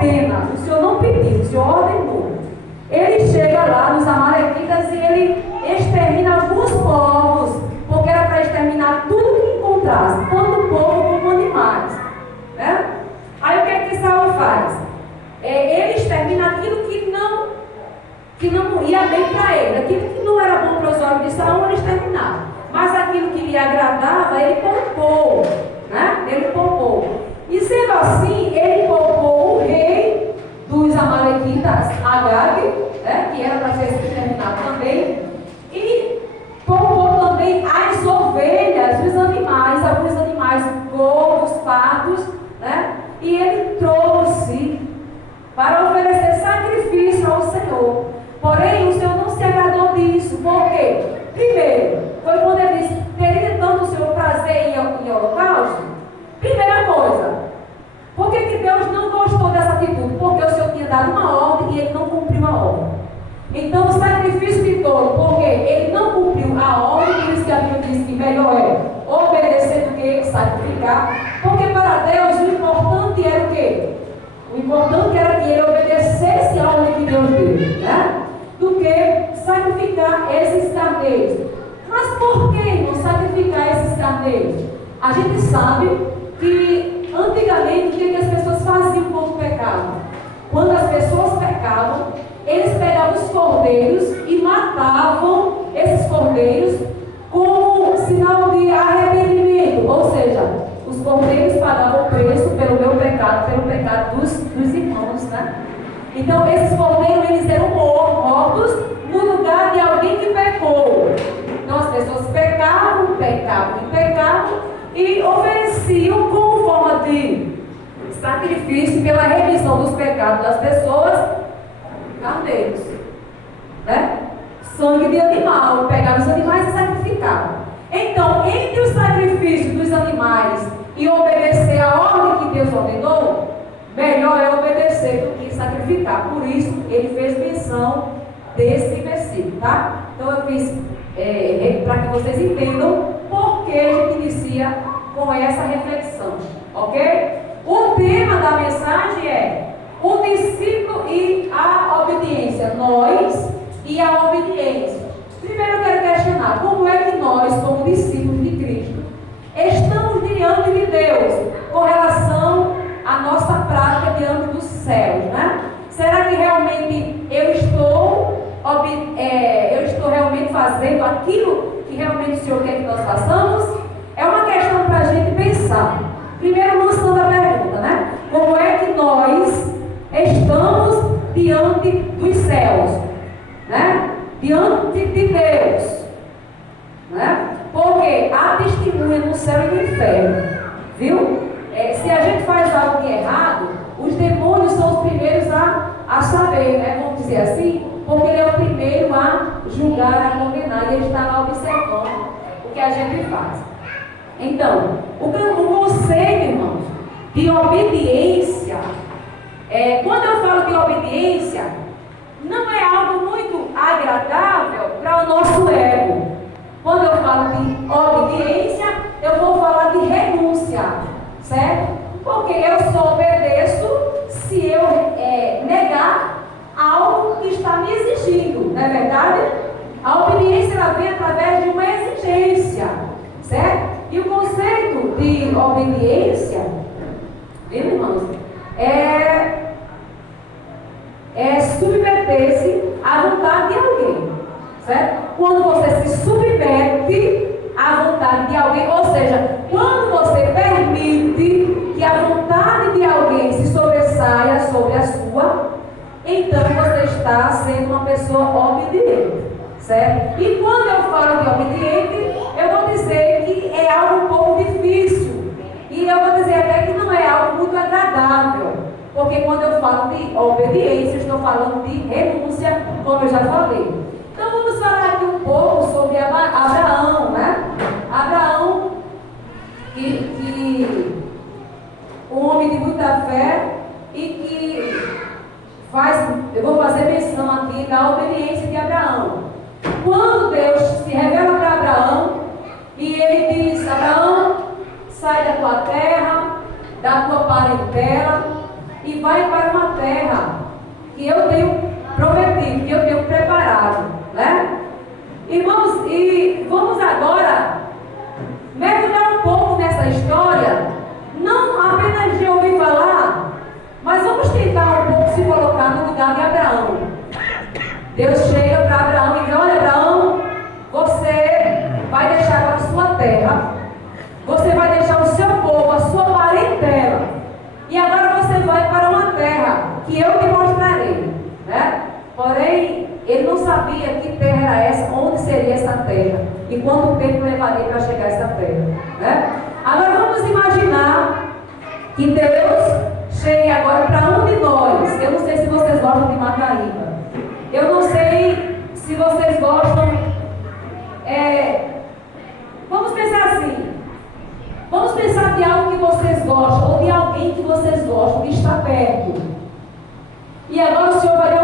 ordena, o Senhor não pediu, o Senhor ordenou. Ele chega lá nos Amalequitas e ele extermina alguns povos, porque era para exterminar tudo que encontrasse, tanto o povo como animais, né? Aí o que é que Saul faz? Ele extermina aquilo que não ia bem para ele, aquilo que não era bom para os olhos de Saul, ele exterminava. Mas aquilo que lhe agradava, ele poupou, né? Ele poupou. E sendo assim, ele poupou o rei dos Amalequitas, Agag, né? Que era para ser exterminado também, e poupou também as ovelhas, os animais, alguns animais, gordos, pardos, né? E ele trouxe para oferecer sacrifício ao Senhor. Porém, o Senhor não se agradou disso. Por quê? Primeiro, foi quando ele disse: teria tanto o Senhor prazer em holocausto? Primeira coisa, por que Deus não gostou dessa atitude? Porque o Senhor tinha dado uma ordem e ele não cumpriu a ordem. Então, o sacrifício de todo, porque ele não cumpriu a ordem, por isso que a Bíblia diz que melhor é obedecer do que sacrificar. Porque para Deus o importante era o quê? O importante era que ele obedecesse a ordem que Deus deu, né? Do que sacrificar esses carneiros. Mas por que não sacrificar esses carneiros? A gente sabe que antigamente o que as pessoas faziam com o pecado? Quando as pessoas pecavam, eles pegavam os cordeiros e matavam esses cordeiros como sinal de arrependimento. Ou seja, os cordeiros pagavam o preço pelo meu pecado, pelo pecado dos irmãos, né? Então, esses cordeiros, eles eram mortos no lugar de alguém que pecou. Então, as pessoas pecavam e ofereciam como forma de sacrifício pela remissão dos pecados das pessoas, carneiros, né? Sangue de animal, pegavam os animais e sacrificavam. Então, entre o sacrifício dos animais e obedecer a ordem que Deus ordenou, melhor é obedecer do que sacrificar. Por isso, ele fez menção desse versículo, tá? Então, eu fiz para que vocês entendam por que a gente inicia com essa reflexão, ok? O tema da mensagem é o discípulo e a obediência. Nós e a obediência. Primeiro eu quero questionar, como é que nós, como discípulos de Cristo, estamos diante de Deus com relação à nossa prática diante dos céus, né? Será que realmente eu estou realmente fazendo aquilo que realmente o Senhor quer que nós façamos? É uma questão para a gente pensar. Primeiro, lançando a pergunta, né? Como é que nós estamos diante dos céus, né? Diante de Deus, né? Porque há testemunha no céu e no inferno, viu? Se a gente faz algo de errado, os demônios são os primeiros a saber, né? Vamos dizer assim, porque ele é o primeiro a julgar, a condenar, e ele está lá observando o que a gente faz. Então, o conceito, irmãos, de obediência, quando eu falo de obediência, não é algo muito agradável para o nosso ego. Quando eu falo de obediência, eu vou falar de renúncia, certo? Porque eu só obedeço se eu negar algo que está me exigindo, não é verdade? A obediência ela vem através de uma exigência, certo? E o conceito de obediência, viu, irmãos? Submeter-se à vontade de alguém, certo? Quando você se submete à vontade de alguém, ou seja, quando você permite que a vontade de alguém se sobressaia sobre a sua, então você está sendo uma pessoa obediente, certo? E quando eu falo de obediente, eu vou dizer que é algo um pouco difícil, e eu vou dizer até que não é algo muito agradável. Porque quando eu falo de obediência, eu estou falando de renúncia, como eu já falei. Então vamos falar aqui um pouco sobre Abraão, né? Abraão, que um homem de muita fé e que eu vou fazer menção aqui da obediência de Abraão. Quando Deus se revela para Abraão e ele diz: Abraão, sai da tua terra, da tua parentela, e vai para uma terra que eu tenho prometido, que eu tenho preparado, né? Irmãos, e vamos agora mergulhar um pouco nessa história, não apenas de ouvir falar, mas vamos tentar um pouco se colocar no lugar de Abraão. Deus chega para Abraão e diz: olha, Abraão, você vai deixar agora a sua terra, você vai deixar o seu povo, a sua parentela, e agora você vai para uma terra que eu te mostrarei, né? Porém, ele não sabia que terra era essa, onde seria essa terra e quanto tempo levaria para chegar a essa terra, né? Agora vamos imaginar que Deus chega agora para um de nós. Eu não sei se vocês gostam de Macaíba, eu não sei se vocês gostam. Vamos pensar assim, vamos pensar de algo que vocês gostam, ou de alguém que vocês gostam, que está perto. E agora o Senhor vai dar